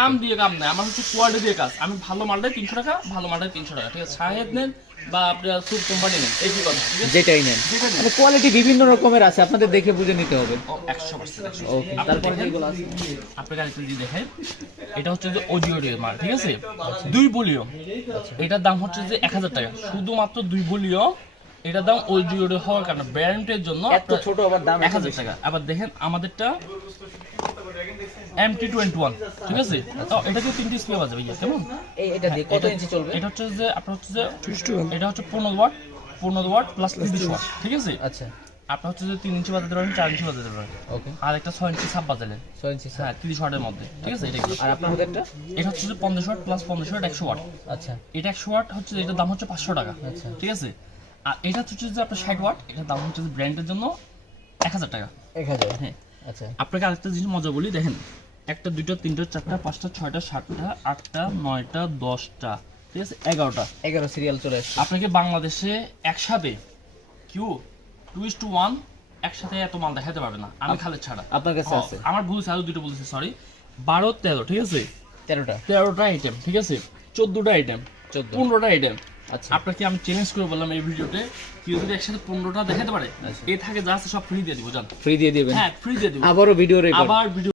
নাম দিয়ে কাম নাই, আমার হচ্ছে কোয়ালিটি দিয়ে কাজ। আমি ভালো মালটাই 300 টাকা, ভালো মালটাই 300 টাকা, ঠিক আছে? শাহেদ নেন বা আপনার সুপ কোম্পানি নেন, এই কি কথা, ঠিক আছে? যেটাই নেন, মানে কোয়ালিটি বিভিন্ন রকমের আছে, আপনাদের দেখে বুঝে নিতে হবে। 100%। ওকে, তারপরে যেগুলো আছে আপনাকে আরেকটু যদি দেখাই, এটা হচ্ছে যে অডিও মাল, ঠিক আছে? 2 বলিও, এটার দাম হচ্ছে যে 1000 টাকা, শুধুমাত্র 2 বলিও। এটার দাম অডিও হওয়ার কারণে ব্র্যান্ডের জন্য এত ছোট আবার দাম 1000 টাকা। আবার দেখেন আমাদেরটা MT21, ঠিক আছে? তো এটা কি 3 ডিসপ্লে বাজে ভাইয়া, কেমন? এটা দিয়ে কত ইঞ্চি চলবে? এটা হচ্ছে যে আপনার হচ্ছে যে এটা হচ্ছে 15 ওয়াট প্লাস 30 ওয়াট, ঠিক আছে? আচ্ছা, আপনার হচ্ছে যে 3 ইঞ্চি বাজাতে পারেন, 4 ইঞ্চি বাজাতে পারেন, ওকে। আর একটা 6 ইঞ্চি সাব বাজালেন, 6 ইঞ্চি, হ্যাঁ 30 ওয়াটের মধ্যে, ঠিক আছে? এটা কি? আর আপনার ওদেরটা? এটা হচ্ছে যে 50 ওয়াট প্লাস 50 ওয়াট 100 ওয়াট। আচ্ছা এটা 100 ওয়াট হচ্ছে, এটার দাম হচ্ছে 500 টাকা, আচ্ছা, ঠিক আছে? আর এটা হচ্ছে যে আপনার 60 ওয়াট, এটার দাম হচ্ছে যে ব্র্যান্ডের জন্য 1000 টাকা। 1000, হ্যাঁ। আচ্ছা। আপনাকে আরেকটা জিনিস মজা বলি, দেখেন, 1টা 2টা 3টা 4টা 5টা 6টা 7টা 8টা 9টা 10টা, ঠিক আছে? 11টা 11 সিরিয়াল চলে আসছে। আপনাকে বাংলাদেশে একসাথে 2:1 একসাথে এত মাল দেখাতে পারবে না, আমি খালেদ ছাড়া। আপনার কাছে আছে? আমার ভুল আছে, আরো দুটো বলেছি, সরি। 12 13, ঠিক আছে? 13টা 13টা আইটেম, ঠিক আছে? 14টা আইটেম, 15টা আইটেম। আচ্ছা, আপনাকে আমি চ্যালেঞ্জ করে বললাম এই ভিডিওতে, কেউ যদি একসাথে 15টা দেখাতে পারে, এ থাকে যা আছে সব ফ্রি দিয়ে দিব, জান। ফ্রি দিয়ে দিবেন? হ্যাঁ, ফ্রি দিয়ে দিব। আবারও ভিডিও রেকর্ড। আবার ভিডিও